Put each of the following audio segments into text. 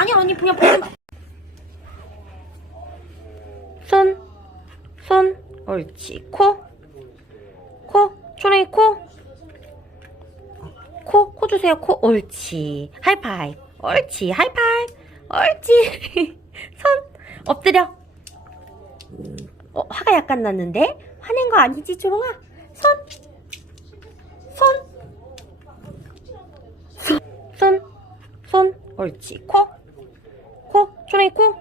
아니 언니 그냥 보기만 손, 손, 옳지. 코, 코, 초롱이 코, 코, 코 주세요. 코, 옳지. 하이파이브, 옳지. 하이파이브, 옳지. 손, 엎드려. 어, 화가 약간 났는데? 화낸 거 아니지, 초롱아? 손, 손, 손, 손, 손, 옳지. 코, 코, 초롱이 코.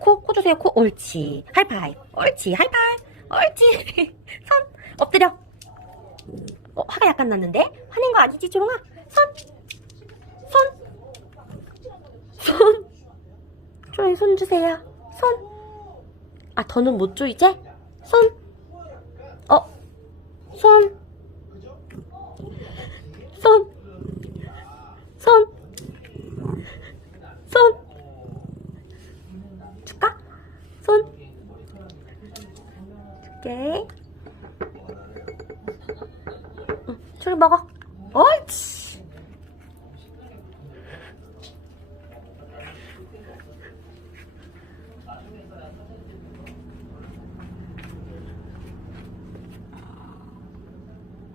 코, 코 주세요. 코, 옳지. 하이파이브, 옳지. 하이파이브, 옳지. 손, 엎드려. 어, 화가 약간 났는데? 화낸 거 아니지, 조롱아? 손, 손, 손. 조롱이 손 주세요. 손. 아, 더는 못 줘, 이제? 손. 어, 손. 손. 손. 손. 줄까? 손. 줄게. 응, 저리 먹어. 옳지.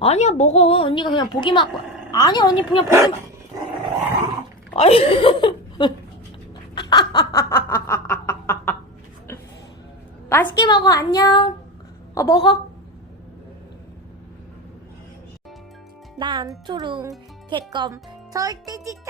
아니야, 먹어. 언니가 그냥 보기만. 아니야, 언니 그냥 보기만. 아니. 맛있게 먹어, 안녕. 어, 먹어. 난 초롱, 개껌, 절대 지켜.